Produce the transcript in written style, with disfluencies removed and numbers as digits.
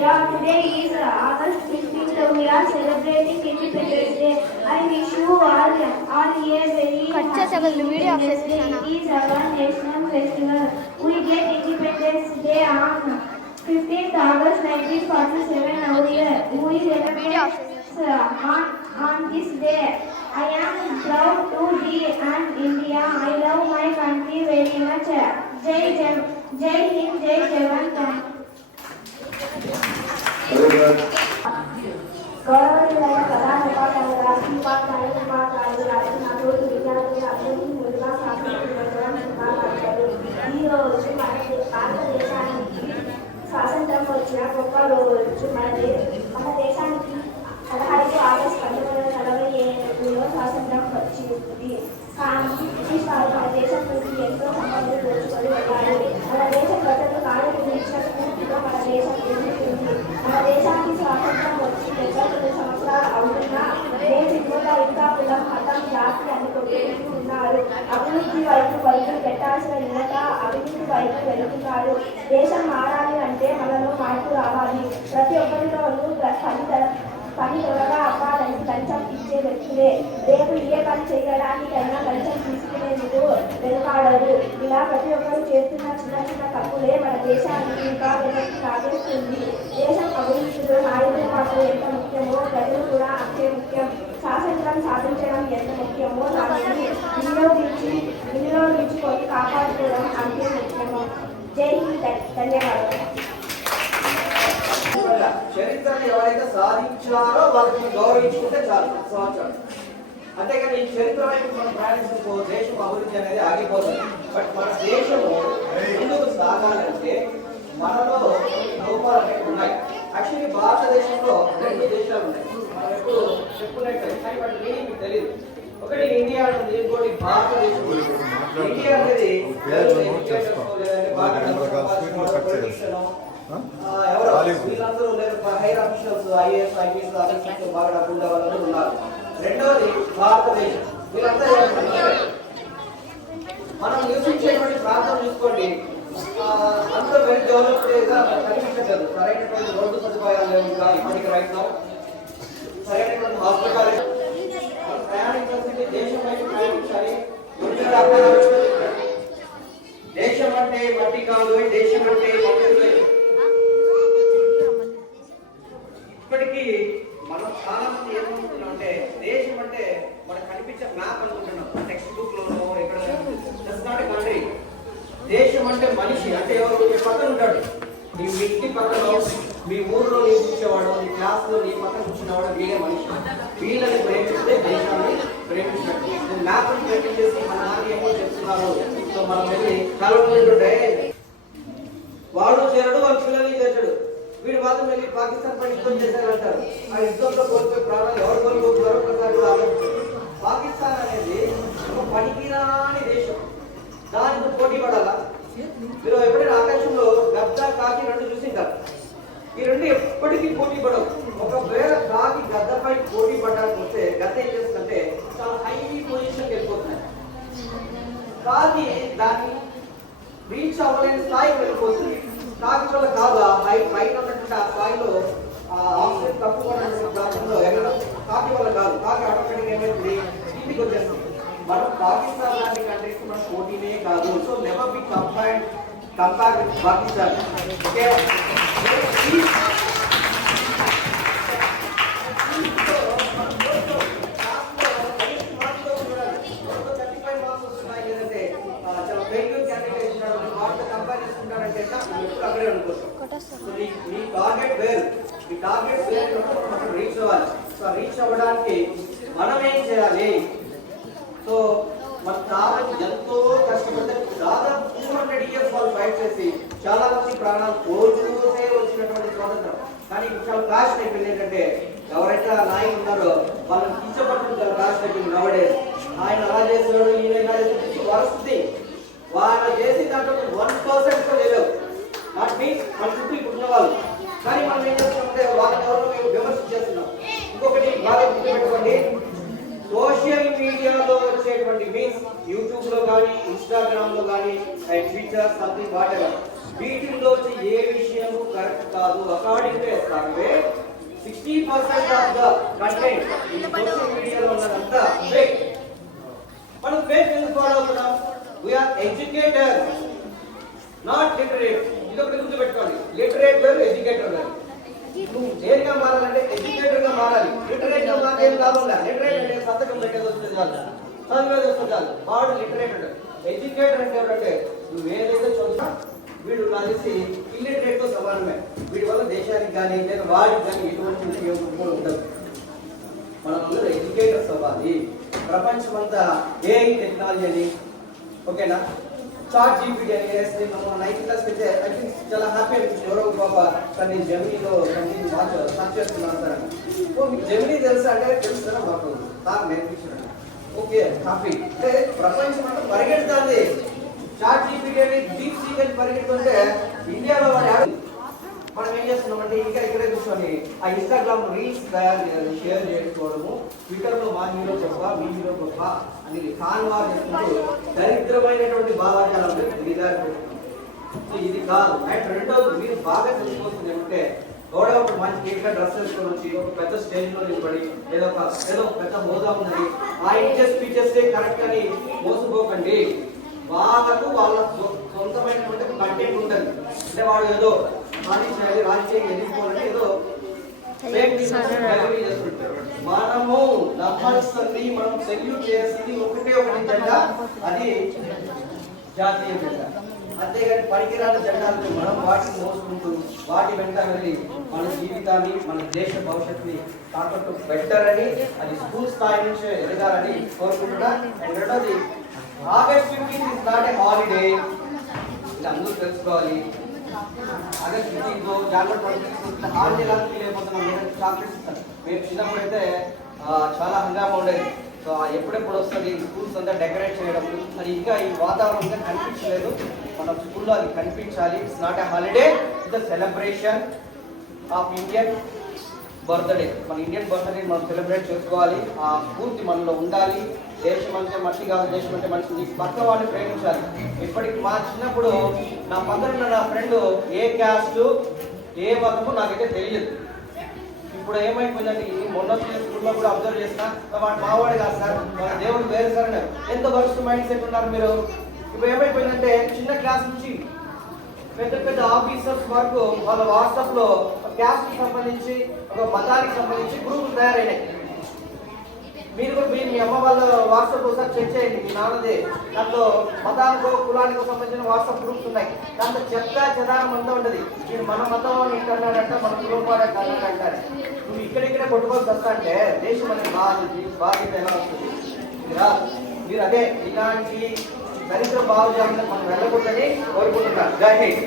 Today is August 15th. We are celebrating Independence Day. I wish you all a very happy Independence Day. It is our national festival. We get Independence Day on 15th August 1947. We celebrate on this day. I am proud to be an Indian. I love my country very much. Jai Hind, Jai Jawan. గౌరవనీయులైన ప్రధాన ఉపాధ్యాయులు రాష్ట్ర ఉపాధ్యాయులు ఉపాధ్యాయులు రాసిన తోటి విద్యార్థులు అందరికీ ముందుగా శుభాకాంక్షలు. ఈరోజు మన భారతదేశానికి స్వాతంత్రం వచ్చిన గొప్ప రోజు. మన దేశానికి 16 ఆగస్టు 1947లో స్వాతంత్రం వచ్చింది. కానీ బ్రిటిష్ వారు మన దేశం నుంచి ఎంతో సంపదలు దోచుకొని వెళ్ళారు. మన దేశ ప్రజలు కాలం ఇచ్చిన స్ఫూర్తితో మన దేశం ఎదుగుతుంది. మన దేశానికి స్వాతంత్రం వచ్చి 79 సంవత్సరాలు అవుతున్నా దేశంలో ఇంకా కులం మతం జాతి అనుకుంటూ ఉన్నారు. అభివృద్ధి వైపు పరుగులు పెట్టాల్సిన యువత అవినీతి వైపు వెళుతున్నారు. దేశం మారాలి అంటే మనలో మార్పు రావాలి. ప్రతి ఒక్కరిలోనూ పని త్వరగా అవ్వాలని లంచం ఇచ్చే వ్యక్తులే రేపు ఏ పని చేయడానికైనా లంచం తీసుకునేందుకు వెనుకాడరు. ఇలా ప్రతి ఒక్కరు చేస్తున్న చిన్న చిన్న తప్పులే మన దేశానికి ఇంకా వెనక్కి లాగేస్తుంది. దేశం అభివృద్ధిలో నాయకుల పాత్ర ఎంత ముఖ్యమో ప్రజలు కూడా అంతే ముఖ్యం. స్వాతంత్రం సాధించడం ఎంత ముఖ్యమో దానిని వినియోగించుకొని కాపాడుకోవడం అంతే ముఖ్యమో. జై హింద్. ధన్యవాదాలు. చరిత్రను ఎవరైతే సాధించారో వాళ్ళని గౌరవించుకుంటే చాలు సంవత్సరం. అంతేగాని ఈ చరిత్ర వైపు మనం ప్రయాణించకపో దేశం అభివృద్ధి అనేది ఆగిపోతుంది. బట్ మన దేశము ముందుకు సాగాలంటే మనలో లోపాలు అనేవి ఉన్నాయి. యాక్చువల్లీ భారతదేశంలో 2 దేశాలు ఉన్నాయి. మనం ఎప్పుడు చెప్పుకున్నట్టు కానీ వాటి మీనింగ్ తెలియదు. ఒకటి ఇండియా ఉంది, ఇంకోటి భారతదేశం. ఇండియా అనేది వీళ్ళందరూ higher officials IAS IPS other బాగా డబ్బులు వాళ్ళందరూ ఉన్నారు. రెండవది భారతదేశం. వీళ్ళంతా మనం నివసించేటువంటి ప్రాంతం చూసుకోండి, అంతా వెరీ డెవలప్డ్గా కనిపించట్లేదు. సరైనటువంటి రోడ్డు సదుపాయాలు లేవు ఇంకా ఇప్పటికి రైతున్నాం. సరైనటువంటి హాస్పిటల్ ప్రయాణించాల్సింది దేశం వైపు ప్రయాణించాలి. దేశం అంటే మట్టి కాదు, దేశం అంటే మట్టి. ఇప్పటికీ మనం చాలా మంది ఏమనుకుంటున్నాం అంటే దేశం అంటే మనకు కనిపించే మ్యాప్ అనుకుంటున్నాం. టెక్స్ట్ బుక్ లోనో ఇక్కడ కంట్రీ. దేశం అంటే మనిషి. అంటే ఎవరు పక్కన ఉంటాడు, మీ ఇంటి పక్కన మీ ఊర్లో నివసించేవాడు, నీ క్లాస్ లో నీ పక్కన కూర్చున్నవాడు వీడే మనిషి. వీళ్ళని ప్రేమిస్తే దేశాన్ని ప్రేమించినట్టు. మ్యాప్ ని ప్రేమించేసి మన నాన్న ఏమో చెప్తున్నారు. సో మనం వెళ్ళి కలవకుంటుంటే వాడు చేరడు, వాళ్ళ పిల్లల్ని చేర్చడు. వీడు మాత్రం వెళ్ళి పాకిస్తాన్ పై యుద్ధం చేశారంటారు. ఆ యుద్ధంలో కోల్పోయే ప్రాణాలు ఎవరు కోల్పోతున్నారు ఒకసారి కూడా ఆలోచించారు. పాకిస్తాన్ అనేది ఒక పనికిరాని దేశం, దానితో పోటీ పడాలా? మీరు ఎప్పుడైనా ఆకాశంలో గద్ద కాకి 2 చూసింటారు. ఈ 2 ఎప్పటికీ పోటీ పడవు. ఒకవేళ కాకి గద్దపై పోటీ పడడానికి వస్తే గద్ద ఏం చేస్తుందంటే చాలా హై పొజిషన్కి వెళ్ళిపోతున్నాయి. కాకి దాన్ని రీచ్ అవ్వలేని స్థాయికి వెళ్ళిపోతుంది. కాకి వల్ల కాదు పైన ఉన్నటువంటి ఆ స్థాయిలో ఆక్సిజన్ తక్కువ ప్రాంతంలో ఎగడం కాకి వల్ల కాదు. కాకి ఆటోమేటిక్ ఏమైంది ఇంటికి వచ్చేస్తుంది. మనం పాకిస్తాన్ లాంటి కంట్రీస్ మన పోటీనే కాదు. So never be compare with Pakistan. Okay, reach అవ్వడానికి మనం ఏం చేయాలి? సో మన తాను ఎంతో కష్టపడితే దాదాపు 200 years వాళ్ళు ఫైట్ చేసి చాలా మంది ప్రాణాలు కోల్పోతే వచ్చినటువంటి స్వాతంత్రం. కానీ చాలా క్లాష్ అయిపోయింది. ఏంటంటే ఎవరైతే ఆ నాయకులు ఉన్నారో వాళ్ళని కించపడుతుంటారు. క్లాష్ అయిపోయింది నవడే. ఆయన అలా చేసేవాడు, ఈయన ఇలా చేసి వస్తుంది. వాళ్ళు చేసి దాంట్లో 1% కూడా లేవు. నాట్ మీన్స్ మన చుట్టూ ఇప్పుడు వాళ్ళు. కానీ మనం ఏం చేస్తామంటే వాళ్ళని ఎవరో విమర్శించేస్తున్నాం. ఇంకొకటి బాగా గుర్తుపెట్టుకోండి, సోషల్ మీడియాలో వచ్చేటువంటి మీన్స్ యూట్యూబ్ లో కానీ ఇన్స్టాగ్రామ్ లో కానీ ట్విట్టర్ సంథింగ్ వాట్ ఎవర్ వీటిల్లో ఏ విషయం కరెక్ట్ కాదు. According to survey 60% of the content ఈ సోషల్ మీడియాలో ఉన్నదంతా ఫేక్. మనం ఫేక్ ఎందుకు ఫాలో అవుతున్నాం? We are educator not literate. ఇదొకటి గుర్తుపెట్టుకోండి, లిటరేట్ వేరు, ఎడ్యుకేటర్ వేరు. నువ్వు దేనిగా మారాలంటే ఎడ్యుకేటర్ గా మారాలి. లిటరేట్ గా మాకేం లాభం లేదు. లిటరేట్ అంటే సంతకం పెట్టేది వస్తుంది చాలు, చదివేది వస్తుంది చాలు, వాడు లిటరేట్ అంటే. ఎడ్యుకేటర్ అంటే ఎవరంటే నువ్వు ఏదైతే చదువుతా వీడు నాకు తెలిసి ఇల్లిటరేట్ తో సమానమే. వీడి వల్ల దేశానికి కానీ లేదా వాడికి కానీ ఎటువంటి ఉపయోగం కూడా ఉండదు. మనందరూ ఎడ్యుకేటర్స్ అవ్వాలి. ప్రపంచం అంతా ఏఐ టెక్నాలజీ అని, ఓకేనా, చాట్ జీపీటీ అని వేస్తే మనం 9th క్లాస్ అయితే ఐ థింక్ చాలా హ్యాపీ అనిపించింది. ఎవరో పాప కానీ జెమినీలో సర్చ్ చేస్తున్నాను సార్. మీకు జెమినీ తెలుసా అంటే తెలుస్తారా? మాకు సార్ నేర్పించాడు. Okay happy. అంటే ప్రపంచం అంతా పరిగెడుతుంది. చాట్ జీపీటీ అని డీప్ సీక్ అని పరిగెడుతుంటే ఇండియాలో వాడు మనం ఏం చేస్తున్నామంటే ఇంకా ఇక్కడే కూర్చొని ఆ ఇన్స్టాగ్రామ్ రీల్స్ షేర్ చేసుకోవడము, ట్విట్టర్ లో మా హీరో గొప్ప మీ హీరో గొప్ప అని కాన్వా చేసుకుంటూ దరిద్రమైనటువంటి భావాలు ఇది కాదు. అండ్ రెండోది మీరు బాగా తెలిసిపోతుంది ఏమంటే ఎవడో ఒక మంచి కేక్ డ్రెస్ వేసుకొని వచ్చి ఒక పెద్ద స్టేజ్ లో నిలబడి ఏదో పెద్ద హోదా ఉందని ఆ ఇచ్చే స్పీచెస్ కరెక్ట్ అని మోసపోకండి. వాళ్ళకు వాళ్ళ సొంతమైనటువంటి కంటెంట్ ఉంటుంది. అంటే వాడు ఏదో రాజకీయాలు ఎదిగిపోవాలంటే ఏదో మనము నమ్మాల్సింది, మనం సెల్యూట్ చేయాల్సింది ఒకటే ఒకటి జెండా, అది జాతీయ జెండా. అంతేగాని పనికిరాని జెండాలను మనం వాటిని మోసుకుంటూ వాటి వెంట వెళ్ళి మన జీవితాన్ని మన దేశ భవిష్యత్తుని తాకట్టు పెట్టారని, అది స్కూల్ స్థాయి నుంచి ఎదగాలని కోరుకుంటున్నా. అండ్ రెండోది August 15 is not a holiday, ఇది అందరూ తెలుసుకోవాలి. ఆగస్ట్ 15 జనవరి 26 హాలిడే లాగా ఫీల్ అయిపోతున్నాం. చాక్లెట్స్ ఇస్తాను. మేము చిన్నప్పుడు అయితే చాలా హంగామా ఉండేది. సో ఎప్పుడెప్పుడు వస్తుంది స్కూల్స్ అంతా డెకరేట్ చేయడం, మరి ఇంకా ఈ వాతావరణంగా కనిపించలేదు. మన స్కూల్లో అది కనిపించాలి. It's not a holiday, it's the celebration of Indian birthday. మన ఇండియన్ బర్త్డే మనం సెలబ్రేట్ చేసుకోవాలి. ఆ స్ఫూర్తి మనలో ఉండాలి. దేశం అంటే మట్టి కాదు, దేశం అంటే మనిషి పక్క వాడిని ప్రేమించాలి. ఇప్పటికి మా చిన్నప్పుడు నా పక్కన నా ఫ్రెండ్ ఏ క్యాస్ట్ ఏ మతము నాకైతే తెలియదు. ఇప్పుడు ఏమైపోయిందంటే మొన్న స్కూల్లో కూడా అబ్జర్వ్ చేసిన వాడు మావాడు కాదు సార్, మన దేవుడు వేరు సార్ అన్నారు. ఎంత వర్స్ట్ మైండ్ సెట్ ఉన్నారు మీరు. ఇప్పుడు ఏమైపోయిందంటే చిన్న క్లాస్ నుంచి పెద్ద పెద్ద ఆఫీసర్స్ వరకు వాళ్ళ వాట్సాప్ లో క్యాస్ట్ కి సంబంధించి ఒక మతానికి సంబంధించి గ్రూపులు తయారైనాయి. మీరు కూడా మీ అమ్మ వాళ్ళ వాట్సాప్ ఒకసారి చెక్ చేయండి. మీ నాన్నదే దాంట్లో మతానికో కులానికో సంబంధించిన వాట్సాప్ గ్రూప్స్ ఉన్నాయి. దాంట్లో చెదారం అంతా ఉంటుంది. మీరు మన మతం అని ఇంటర్నాడంట, మన కులం వాడే కాదని అంటారు. నువ్వు ఇక్కడిక్కడే కొట్టుకోవాల్సి వస్తా అంటే దేశం అనేది బాధ్యత ఎలా వస్తుంది? మీరు అదే ఇలాంటి దరిద్ర భావజాలను మనం వెళ్ళకూడదని కోరుకుంటున్నారు. జై హింద్.